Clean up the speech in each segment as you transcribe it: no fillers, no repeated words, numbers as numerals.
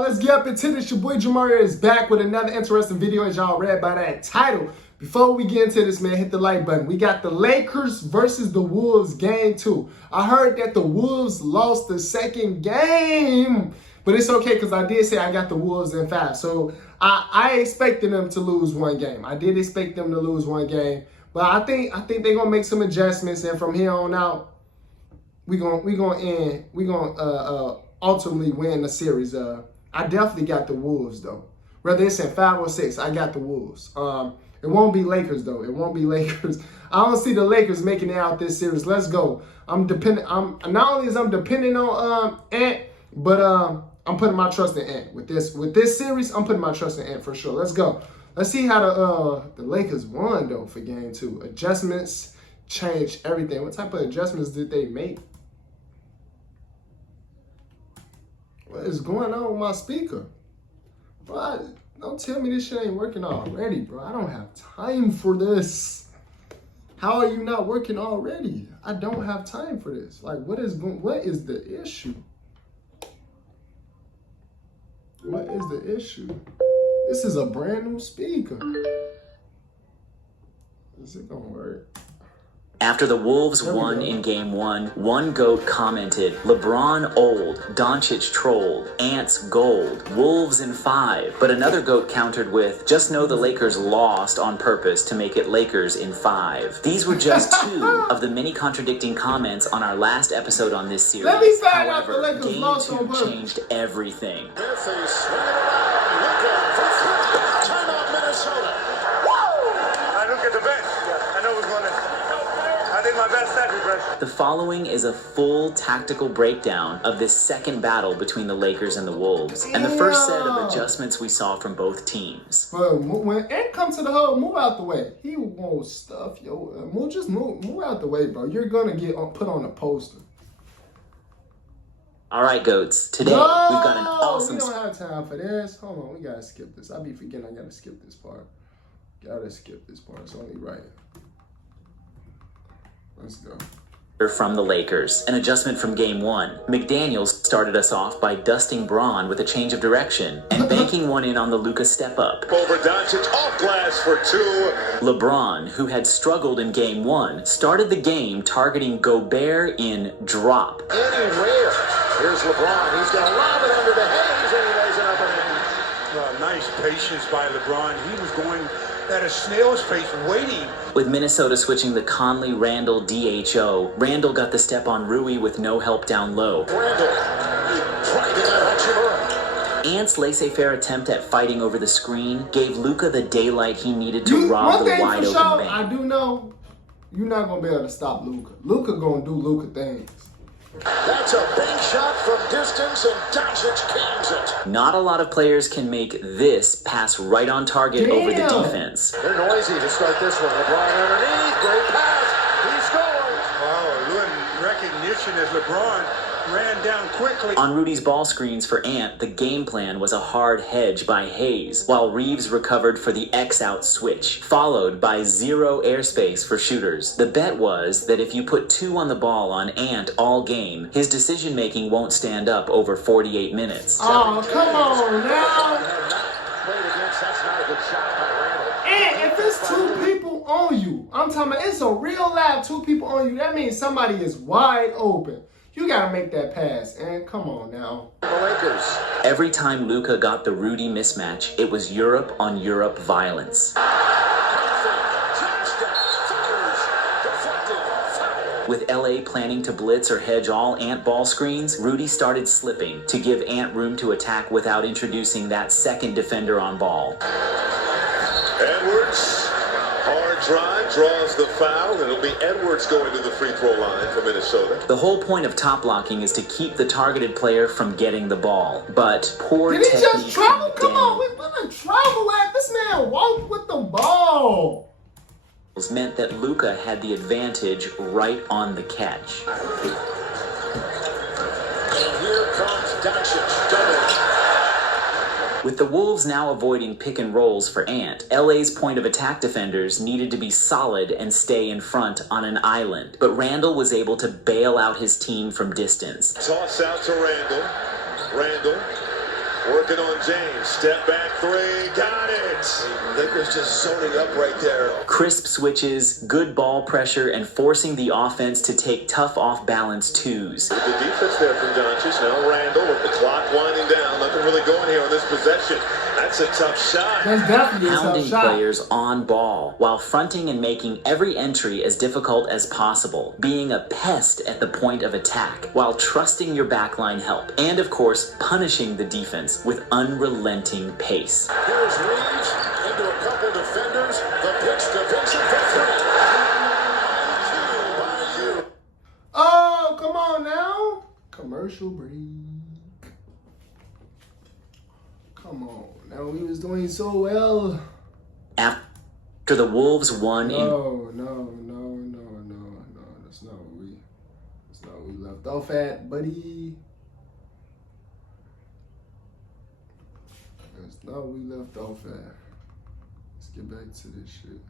y'all. Let's get up into this. Your boy Jamaria is back with another interesting video, as y'all read by that title. Before we get into this, man, hit the like button. We got the Lakers versus the Wolves game 2. I heard that the Wolves lost the second game, but it's okay because I did say I got the Wolves in 5. So I expected them to lose one game. I did expect them to lose one game, but I think they're gonna make some adjustments, and from here on out, we gonna ultimately win the series. I definitely got the Wolves though. Whether it's in 5 or 6, I got the Wolves. It won't be Lakers though. It won't be Lakers. I don't see the Lakers making it out this series. Let's go. I'm dependent on Ant, but I'm putting my trust in Ant. With this series, I'm putting my trust in Ant for sure. Let's go. Let's see how the Lakers won though for game 2. Adjustments changed everything. What type of adjustments did they make? What is going on with my speaker? Bro, don't tell me this shit ain't working already, bro. I don't have time for this. How are you not working already? I don't have time for this. Like, what is the issue? What is the issue? This is a brand new speaker. Is it gonna work? After the Wolves won in Game 1, one GOAT commented, "LeBron old, Doncic trolled, Ants gold, Wolves in 5. But another GOAT countered with, "Just know the Lakers lost on purpose to make it Lakers in 5. These were just 2 of the many contradicting comments on our last episode on this series. Let me find out the However, Lakers Game lost 2 on purpose. changed everything. This is swinging around, looking for 3. Timeout, Minnesota. I look at the bench. I know what's going on. I did my best sacrifice. The following is a full tactical breakdown of this second battle between the Lakers and the Wolves, and the first set of adjustments we saw from both teams. But when Ant comes to the hole, move out the way. He won't stuff yo. Move out the way, bro. You're gonna get put on a poster. All right, GOATs. Today, we've got an awesome... We don't have time for this. Hold on, we gotta skip this. I be forgetting I gotta skip this part. Gotta skip this part. It's only right. Let's go. From the Lakers. An adjustment from Game 1. McDaniels started us off by dusting Braun with a change of direction and banking one in on the Luka step-up. Over Doncic, off glass for 2. LeBron, who had struggled in Game 1, started the game targeting Gobert in drop. Anywhere. Here's LeBron. He's going to lob it under the Hayes, and he lays it up and in. Nice patience by LeBron. He was going at a snail's pace, waiting. With Minnesota switching the Conley-Randall DHO, Randall got the step on Rui with no help down low. Randall, trying to get Hachimura. Ant's laissez-faire attempt at fighting over the screen gave Luka the daylight he needed to rob the wide-open man. I do know you're not going to be able to stop Luka. Luka going to do Luka things. That's a big shot from distance, and Doncic cans it. Not a lot of players can make this pass right on target over the defense. They're noisy to start this one. LeBron underneath, great pass. He scores. Wow, good recognition as LeBron ran down quickly. On Rudy's ball screens for Ant, the game plan was a hard hedge by Hayes, while Reeves recovered for the X-out switch, followed by 0 airspace for shooters. The bet was that if you put 2 on the ball on Ant all game, his decision-making won't stand up over 48 minutes. Oh, come on now. Played against, that's not a good shot by Randall. And if it's 2 people on you, I'm talking about it's a real live 2 people on you, that means somebody is wide open. You gotta make that pass, and come on now. The Lakers. Every time Luka got the Rudy mismatch, it was Europe on Europe violence. With LA planning to blitz or hedge all Ant ball screens, Rudy started slipping to give Ant room to attack without introducing that second defender on ball. Edwards, hard drive, draws the foul, and it'll be Edwards going to the free throw line for Minnesota. The whole point of top blocking is to keep the targeted player from getting the ball, but poor Did he technique just travel? Come on, Daniels what a travel at? This man walked with the ball. meant that Luka had the advantage right on the catch. And here comes Doncic, double. With the Wolves now avoiding pick and rolls for Ant, LA's point of attack defenders needed to be solid and stay in front on an island, but Randall was able to bail out his team from distance. Toss out to Randall. Randall Working on James. Step back three. Got it. Lakers just zoning up right there. Crisp switches, good ball pressure, and forcing the offense to take tough off-balance twos. With the defense there from Doncic. Now Randall with the clock winding down. Nothing really going here on this possession. That's a tough shot. That's definitely a tough Pounding shot. players on ball while fronting and making every entry as difficult as possible, being a pest at the point of attack while trusting your backline help, and of course punishing the defense with unrelenting pace. Here's Reeves into a couple defenders. The pitch to Vincent for three. By you. Oh, come on now. Commercial break. Come on. Now we was doing so well. After the Wolves won in No. That's not what we left off at, buddy. That's not what we left off at. Let's get back to this shit.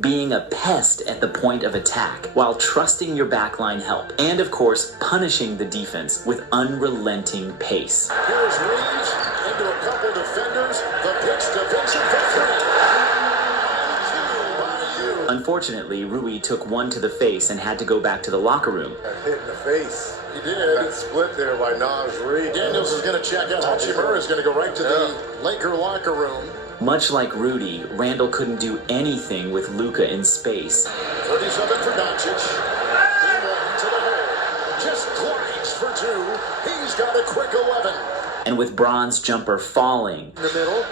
being a pest at the point of attack while trusting your backline help, and of course punishing the defense with unrelenting pace. Here's Reeves into a couple defenders. The pitch to Vincent for three. Unfortunately, Rui took one to the face and had to go back to the locker room. Hit in the face. He did. That split there by Naz Reid. Daniels is going to check out. Hachimura is going to go right to the Laker locker room. Much like Rudy, Randall couldn't do anything with Luka in space. 37 for Doncic. He went to the hole. Just glides for two. He's got a quick 11. And with Bron's jumper falling, In the middle.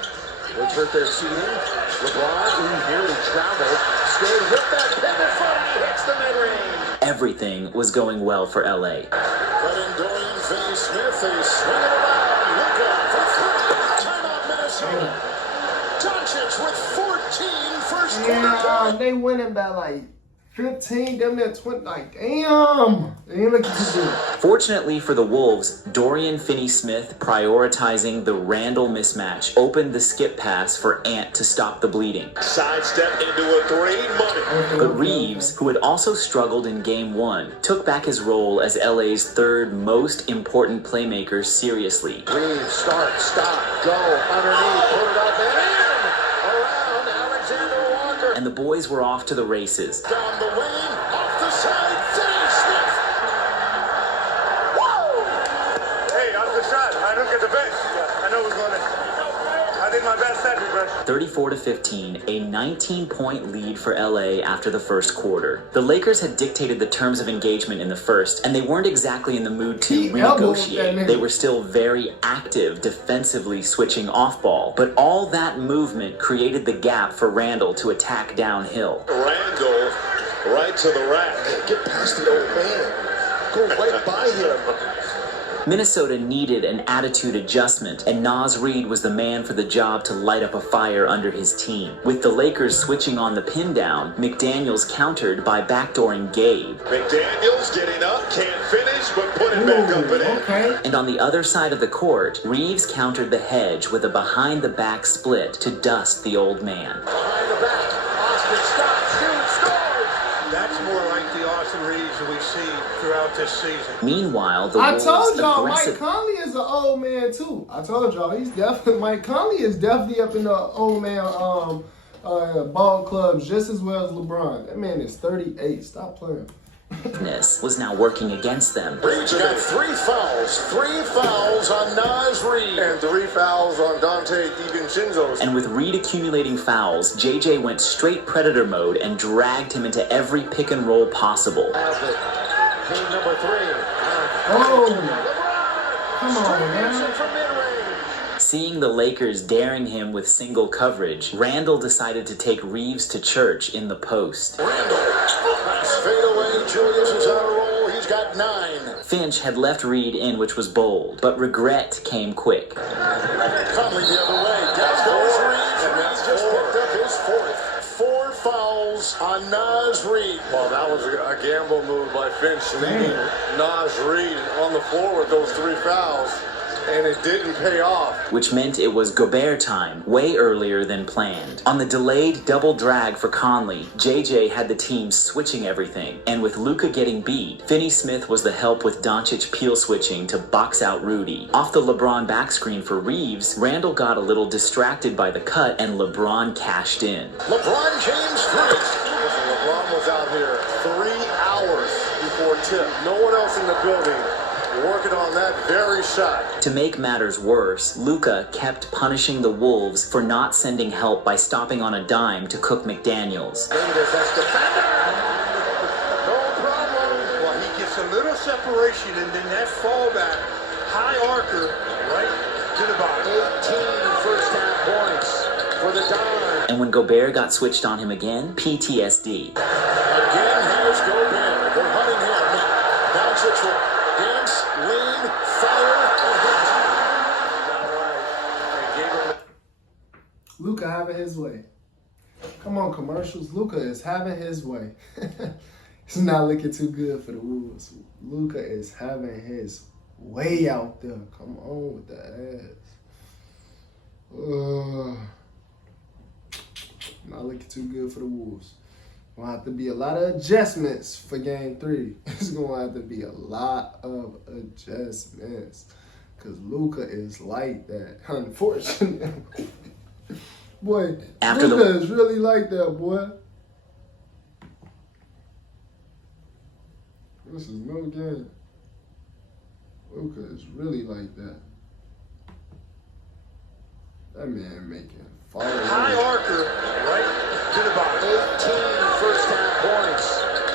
Looks like they're cheating. LeBron, who nearly traveled, stayed with that pivot foot and he hits the mid-range. everything was going well for LA. But in Dorian Finney-Smith, they swing it around. Luka for three. Timeout, Minnesota. Doncic with 14 first quarter Yeah, points. they winning by like 15, them there 20. Like, damn. They ain't looking too good. Fortunately for the Wolves, Dorian Finney-Smith prioritizing the Randall mismatch opened the skip pass for Ant to stop the bleeding. Sidestep into a three. Money. But Reeves, who had also struggled in Game 1, took back his role as LA's third most important playmaker seriously. Reeves, start, stop, go, underneath, put it up and in! Around Alexander Walker. And the boys were off to the races. Down the wing, off the side, Finney-Smith. Woo! Hey, off the shot. I look at the bench. I know what's going on. I did my best sacrifice. 34-15, a 19-point lead for LA after the first quarter. The Lakers had dictated the terms of engagement in the first, and they weren't exactly in the mood to He elbowed that renegotiate. nigga. They were still very active defensively switching off ball, but all that movement created the gap for Randall to attack downhill. Randall right to the rack. Get past the old man. Go right by him. Minnesota needed an attitude adjustment, and Naz Reid was the man for the job to light up a fire under his team. With the Lakers switching on the pin down, McDaniels countered by backdooring Gabe. McDaniels getting up, can't finish, but put it back up and in. Okay. And on the other side of the court, Reeves countered the hedge with a behind-the-back split to dust the old man. Behind the back, Austin stops, shoots, scores. That's more like the Austin Reeves that we see throughout this season. Meanwhile, the I Wolves' told y'all aggressive... Mike Conley is an old man too. I told y'all he's definitely Mike Conley is definitely up in the old man ball clubs just as well as LeBron. That man is 38. Stop playing. was now working against them. Reeves got 3 fouls. 3 fouls on Naz Reid. And 3 fouls on Dante DiVincenzo. And with Reed accumulating fouls, JJ went straight predator mode and dragged him into every pick and roll possible. Has it. Team number 3. Oh, come on, man. From mid-range. Seeing the Lakers daring him with single coverage, Randall decided to take Reeves to church in the post. Randall. Nice fadeaway. Julius is on a roll. He's got 9. Finch had left Reed in, which was bold, but regret came quick. Conley the other way. Down goes Reeves. Reeves just picked up his 4th. 4 fouls on Naz Reid. Well, that was a gamble move by Finch, leaving Naz Reid on the floor with those 3 fouls. and it didn't pay off. which meant it was Gobert time way earlier than planned. On the delayed double drag for Conley, JJ had the team switching everything, and with Luka getting beat, Finney-Smith was the help with Doncic peel switching to box out Rudy. Off the LeBron backscreen for Reeves, Randall got a little distracted by the cut and LeBron cashed in. LeBron James first. LeBron was out here 3 hours before tip. No one else in the building working on that very shot. To make matters worse, Luka kept punishing the Wolves for not sending help by stopping on a dime to Cook McDaniels. Maybe their best defender. No problem. Well, he gets a little separation, and then that fallback, high archer, right to the bottom. 18 first half points for the dime. And when Gobert got switched on him again, PTSD. Again, here's Gobert. They're hunting him. Doncic will dance, lean, fire, and hit. Luka having his way. Come on, commercials. Luka is having his way. It's not looking too good for the Wolves. Luka is having his way out there. Come on with the ass. Not looking too good for the Wolves. Gonna have to be a lot of adjustments for game 3. It's gonna have to be a lot of adjustments. Cause Luka is like that, unfortunately. Boy, Luka is really like that, boy. This is no game. Luka is really like that. That man making fire. High archer, right to the bottom. 18 first half points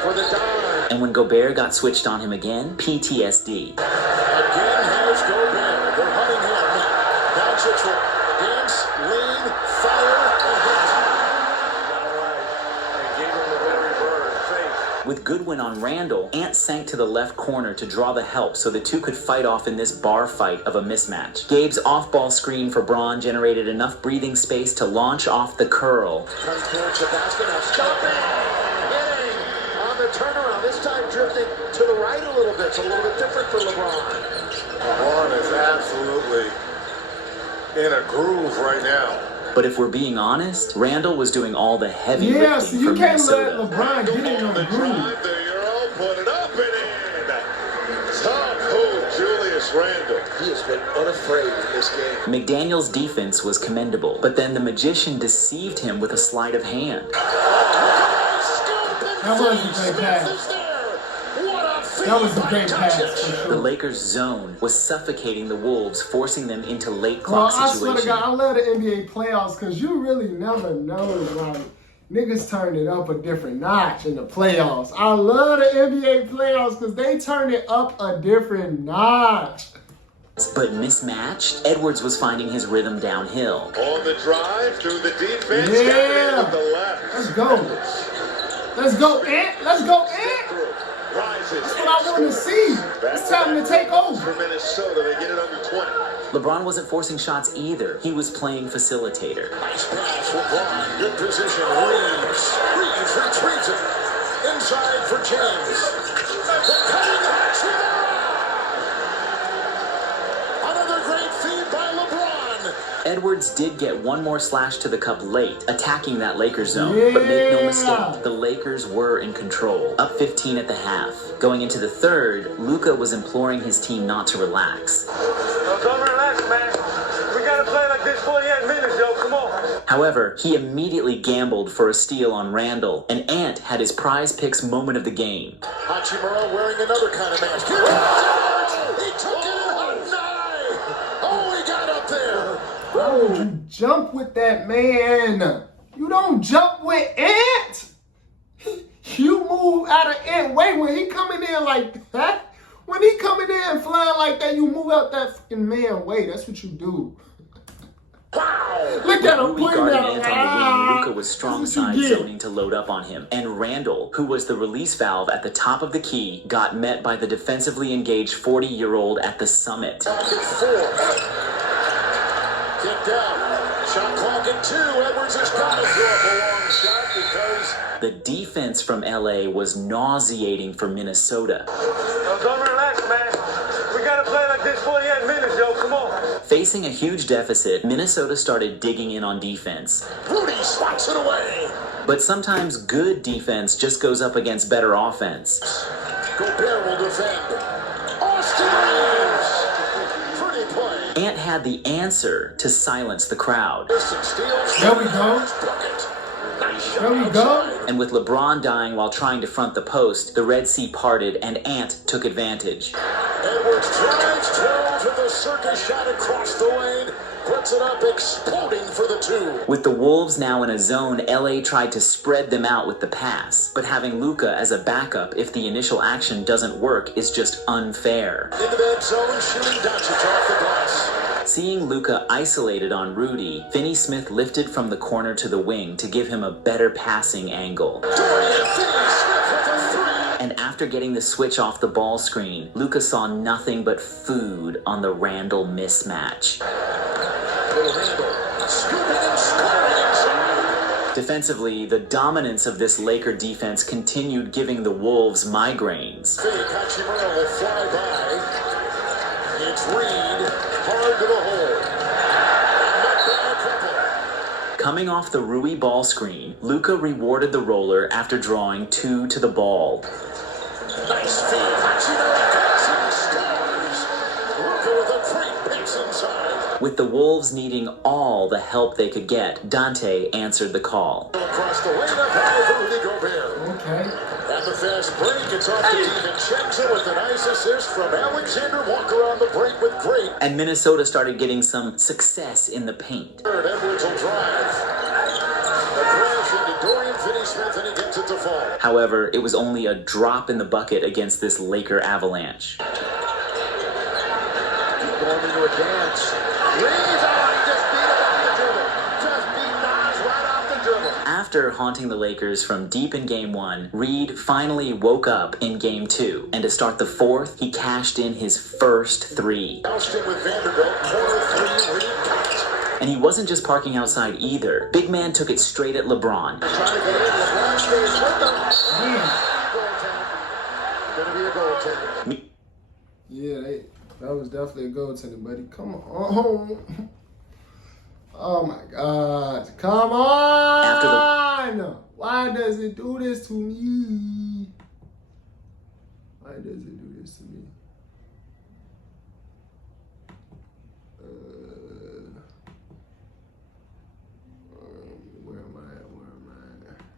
for the dime. And when Gobert got switched on him again, PTSD. Again, here's Gobert. They're hunting him. Doncic will dance, lean, fire, and hit. And gave him the very bird face. With Goodwin on Randall, Ant sank to the left corner to draw the help so the two could fight off in this bar fight of a mismatch. Gabe's off-ball screen for Braun generated enough breathing space to launch off the curl. Comes towards the basket. Now stopping. Hitting on the turnaround. This time drifting to the right a little bit. It's a little bit different for LeBron. LeBron is absolutely in a groove right now. But if we're being honest, Randall was doing all the heavy Yeah, so lifting you for can't let Minnesota. LeBron get in on the groove. Drive the Euro, put it up and in. Tough hoop, Julius Randle. He has been unafraid in this game. McDaniel's defense was commendable, but then the magician deceived him with a sleight of hand. That was a great pass. That was a great pass for The sure. Lakers' zone was suffocating the Wolves, forcing them into late Bro, clock I swear to situation. God, I love the NBA playoffs because you really never know. Like, niggas turn it up a different notch in the playoffs. I love the NBA playoffs because they turn it up a different notch. But mismatched, Edwards was finding his rhythm downhill. On the drive through the defense. Yeah. Got it in with the left. Let's go. Let's go, Ant. Let's go, Ant. Rises. That's what I want to see. It's time to take over. For Minnesota, they get it under 20. LeBron wasn't forcing shots either. He was playing facilitator. Nice pass for Braun. Good position. Reeves retrieves it. Inside for James. The cutting action. Another great feed by LeBron. Edwards did get one more slash to the cup late, attacking that Lakers zone. But make no Yeah. mistake, the Lakers were in control, up 15 at the half. Going into the third, Luka was imploring his team not to relax. No, don't relax, man. We gotta play like this 48 minutes, yo. Come on. However, he immediately gambled for a steal on Randall, and Ant had his prize picks moment of the game. Hachimura wearing another kind of mask. Here he took it in. Oh, he got up there. Why would you jump with that man? You don't jump with Ant. You move out of Ant way when he coming in like that. When he coming in flying like that, you move out that fucking man way. That's what you do. Wow. Look at him Rui pointing guarded at Ant him. on the wing. Luka was strong That's what side you get. zoning to load up on him. And Randall, who was the release valve at the top of the key, got met by the defensively engaged 40-year-old at the summit. Pocket 4. Kicked out. Shot clock at 2. Edwards has got to throw up a long shot because The defense from LA was nauseating for Minnesota. No, don't relax, man. We gotta play like this 48 minutes, yo. Come on. Facing a huge deficit, Minnesota started digging in on defense. Rudy swats it away. But sometimes good defense just goes up against better offense. Gobert will defend. Austin Reeves. Pretty play. Ant had the answer to silence the crowd. There we go. There we go. And with LeBron dying while trying to front the post, the Red Sea parted and Ant took advantage. Edwards drives 12 with a circus shot across the lane. Puts it up, exploding for the two. With the Wolves now in a zone, LA tried to spread them out with the pass. But having Luka as a backup if the initial action doesn't work is just unfair. Into that zone, shooting Doncic off the glass. Seeing Luka isolated on Rudy, Finney Smith lifted from the corner to the wing to give him a better passing angle. Dorian Finney-Smith with a three. And after getting the switch off the ball screen, Luka saw nothing but food on the Randall mismatch. Little handle. Scooping and scoring inside. Defensively, the dominance of this Laker defense continued giving the Wolves migraines. Fade Hachimura will fly by. It's Reed. Hard to the hole. Met by a couple. Coming off the Rui ball screen, Luka rewarded the roller after drawing 2 to the ball. Nice feed. Hachimura cuts and scores. Luka with a great pass inside. With the Wolves needing all the help they could get, Dante answered the call. Across the lane up high for Rudy Gobert. Okay. At the fast break, it's off to DiVincenzo with a nice assist from Alexander Walker on the break with great. And Minnesota started getting some success in the paint. Third, Edwards will drive. A crash into Dorian Finney-Smith, and he gets it to fall. However, it was only a drop in the bucket against this Laker avalanche. Keep going into a dance. Reeves, he just beat him off the dribble. Just beat Nas right off the dribble. After haunting the Lakers from deep in Game 1, Reed finally woke up in Game 2. And to start the fourth, he cashed in his first three. Houston with Vanderbilt, corner three, Reed counts. And he wasn't just parking outside either. Big man took it straight at LeBron. Trying to get in, LeBron stays with them. Gonna be a goaltender. Yeah, that was definitely a goaltender, buddy. Come on. Oh my God. Come on. Why does it do this to me? Why does it do this to me? Where am I at? Where am I at?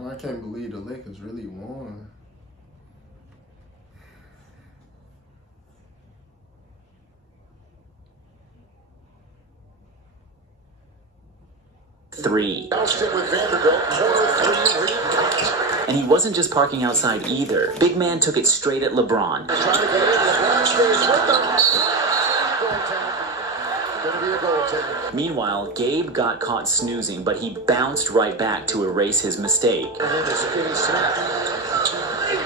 I can't believe the Lakers really won. Three. Houston with Vanderbilt, corner three, Reed counts. And he wasn't just parking outside either. Big man took it straight at LeBron. Trying to get in, LeBron stays with them. Gonna be a goaltender. Meanwhile, Gabe got caught snoozing, but he bounced right back to erase his mistake. And then is Finney-Smith.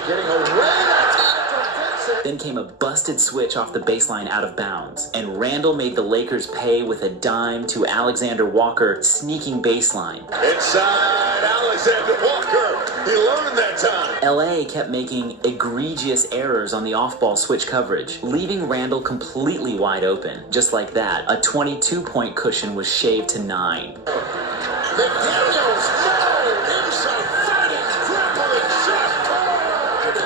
Getting away. That's it from Vincent. Then came a busted switch off the baseline out of bounds, and Randall made the Lakers pay with a dime to Alexander Walker sneaking baseline. Inside, Alexander Walker. He learned that time. LA kept making egregious errors on the off-ball switch coverage, leaving Randall completely wide open. Just like that, a 22-point cushion was shaved to 9. McDaniels, no! Inside fighting, grappling, shot card!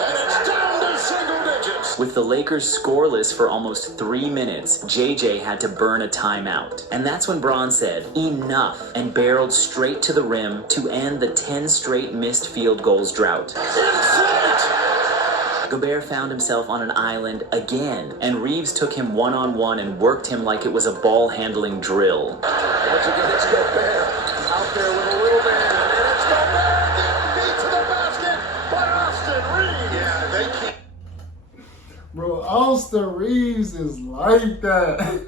And it's down to single digits. With the Lakers scoreless for almost 3 minutes, JJ had to burn a timeout. And that's when Bron said, enough, and barreled straight to the rim to end the 10 straight missed field goals drought. Gobert found himself on an island again, and Reeves took him one-on-one and worked him like it was a ball-handling drill. Once again, it's Gobert out there with a little man. Austin Reeves is like that.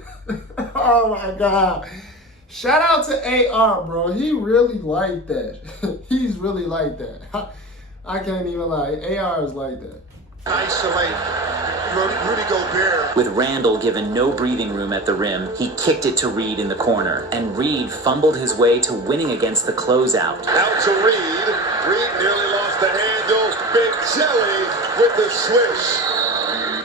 Oh my God. Shout out to AR, bro. He really like that. He's really like that. I can't even lie. AR is like that. Isolate Rudy Gobert. With Randall given no breathing room at the rim, he kicked it to Reed in the corner, and Reed fumbled his way to winning against the closeout. Out to Reed. Reed nearly lost the handle. Big Jelly with the swish.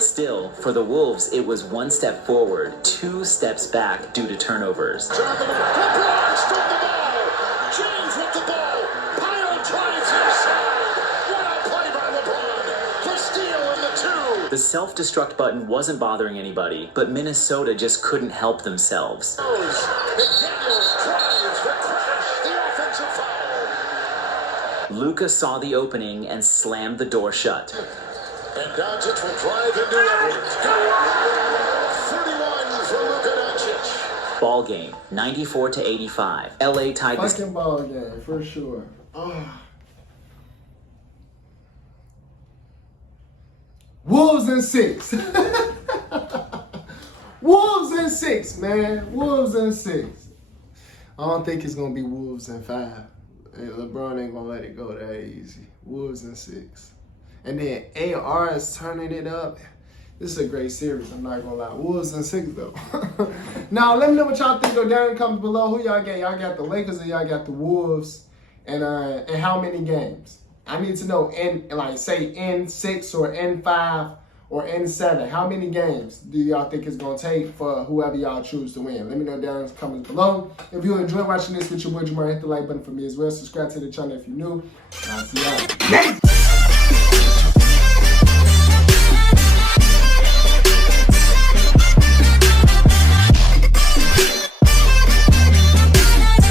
Still, for the Wolves, it was one step forward, 2 steps back due to turnovers. Jonathan LeBron stole the ball. James with the ball. Pyle drives inside. What a play by LeBron. The steal and the 2. The self-destruct button wasn't bothering anybody, but Minnesota just couldn't help themselves. McDaniels drives the crash. The offensive foul. Luka saw the opening and slammed the door shut. And Doncic will drive into Edwards. 31 for Luka Doncic. Ball game, 94-85. LA tied this. Fucking ball game, for sure. Wolves in 6. Wolves in 6, man. Wolves in 6. I don't think it's gonna be Wolves in 5. Hey, LeBron ain't gonna let it go that easy. Wolves in 6. And then AR is turning it up. This is a great series, I'm not gonna lie. Wolves in 6 though. Now let me know what y'all think though down in the comments below. Who y'all got? Y'all got the Lakers or y'all got the Wolves? And how many games? I need to know in say N6 or N5 or N7. How many games do y'all think it's gonna take for whoever y'all choose to win? Let me know down in the comments below. If you enjoyed watching this with your boy Jamar, hit the like button for me as well. Subscribe to the channel if you're new. I'll see y'all.